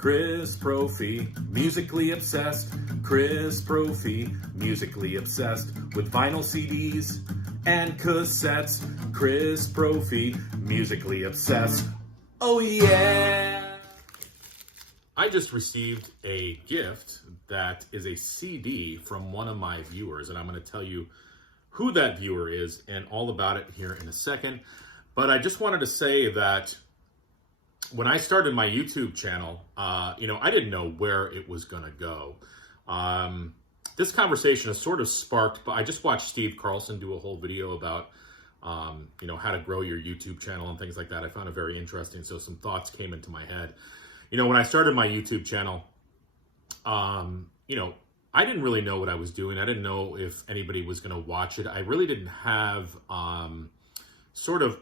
Chris Profi, musically obsessed. Chris Profi, musically obsessed with vinyl CDs and cassettes. Chris Profi, musically obsessed. Oh yeah! I just received a gift that is a CD from one of my viewers, and I'm going to tell you who that viewer is and all about it here in a second. But I just wanted to say that when I started my YouTube channel, I didn't know where it was going to go. This conversation has sort of sparked, but I just watched Steve Carlson do a whole video about, how to grow your YouTube channel and things like that. I found it very interesting. So some thoughts came into my head. When I started my YouTube channel, I didn't really know what I was doing. I didn't know if anybody was going to watch it. I really didn't have sort of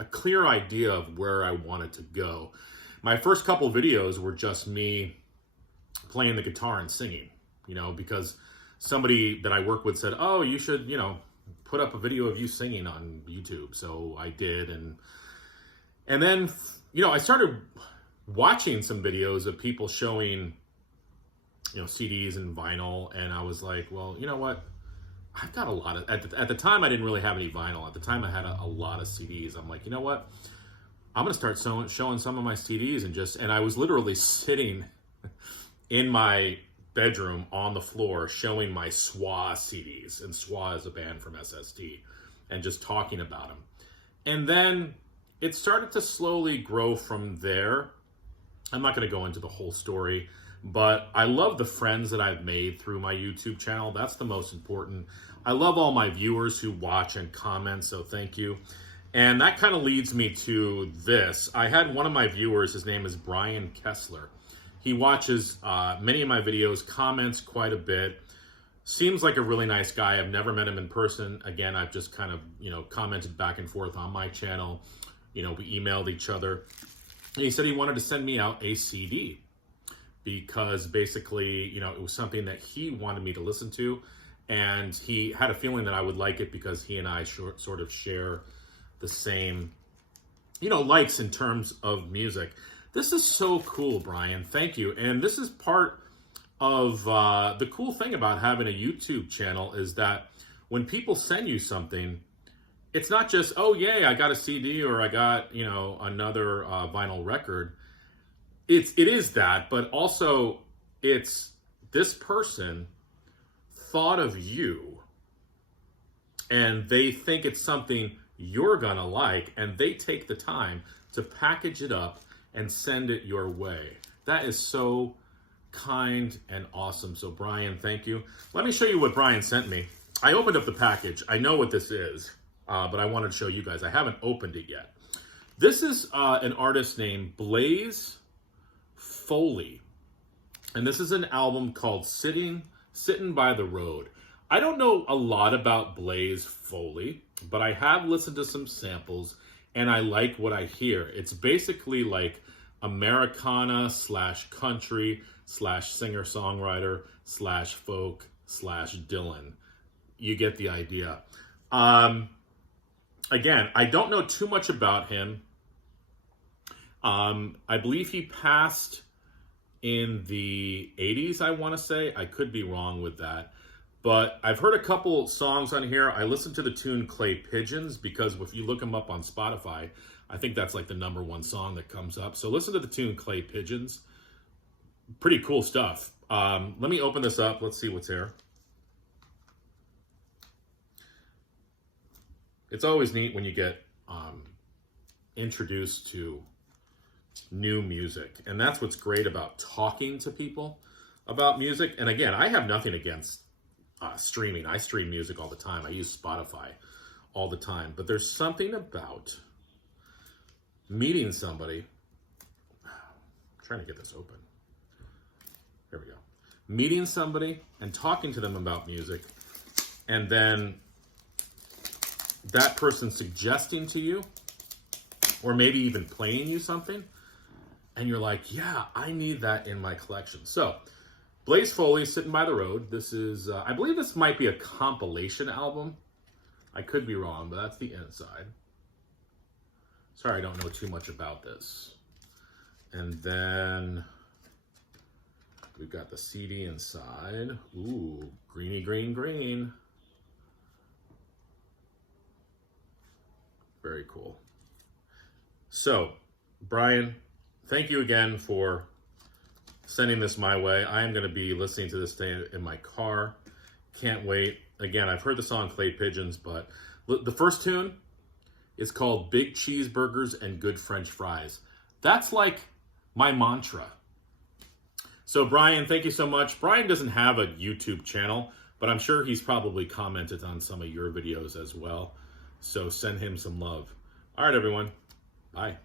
a clear idea of where I wanted to go. My first couple videos were just me playing the guitar and singing, because somebody that I work with said, oh, you should, put up a video of you singing on YouTube. So I did. And then, I started watching some videos of people showing, CDs and vinyl. And I was like, well, you know what? I've got a lot of, at the time, I didn't really have any vinyl. At the time, I had a lot of CDs. I'm like, you know what? I'm going to start showing some of my CDs and I was literally sitting in my bedroom on the floor showing my SWA CDs. And SWA is a band from SST, and just talking about them. And then it started to slowly grow from there. I'm not going to go into the whole story, but I love the friends that I've made through my YouTube channel. That's the most important. I love all my viewers who watch and comment, so thank you. And that kind of leads me to this. I had one of my viewers, his name is Brian Kessler. He watches many of my videos, comments quite a bit. Seems like a really nice guy. I've never met him in person. Again, I've just kind of, commented back and forth on my channel. We emailed each other. And he said he wanted to send me out a CD because basically, it was something that he wanted me to listen to. And he had a feeling that I would like it because he and I sort of share the same, likes in terms of music. This is so cool, Brian. Thank you. And this is part of the cool thing about having a YouTube channel is that when people send you something, it's not just, oh, yay, I got a CD or I got, another vinyl record. It is that, but also it's this person thought of you and they think it's something you're gonna like, and they take the time to package it up and send it your way. That is so kind and awesome. So Brian, thank you. Let me show you what Brian sent me. I opened up the package. I know what this is, but I wanted to show you guys. I haven't opened it yet. This is an artist named Blaze Foley, and this is an album called Sitting by the Road. I don't know a lot about Blaze Foley, but I have listened to some samples and I like what I hear. It's basically like Americana / country / singer-songwriter / folk / Dylan. You get the idea. Again, I don't know too much about him. I believe he passed in the 80s, I want to say. I could be wrong with that. But I've heard a couple songs on here. I listened to the tune Clay Pigeons because if you look him up on Spotify, I think that's like the #1 song that comes up. So listen to the tune Clay Pigeons. Pretty cool stuff. Let me open this up. Let's see what's here. It's always neat when you get introduced to new music. And that's what's great about talking to people about music. And again, I have nothing against streaming. I stream music all the time. I use Spotify all the time. But there's something about meeting somebody. I'm trying to get this open. There we go. Meeting somebody and talking to them about music, and then that person suggesting to you, or maybe even playing you something, and you're like, yeah, I need that in my collection. So, Blaze Foley, Sitting by the Road. This is, I believe this might be a compilation album. I could be wrong, but that's the inside. Sorry, I don't know too much about this. And then we've got the CD inside. Ooh, greeny, green, green. Very cool. So, Brian, thank you again for sending this my way. I am going to be listening to this thing in my car. Can't wait. Again, I've heard the song Clay Pigeons, but the first tune is called Big Cheeseburgers and Good French Fries. That's like my mantra. So Brian, thank you so much. Brian doesn't have a YouTube channel, but I'm sure he's probably commented on some of your videos as well. So send him some love. All right, everyone. Bye.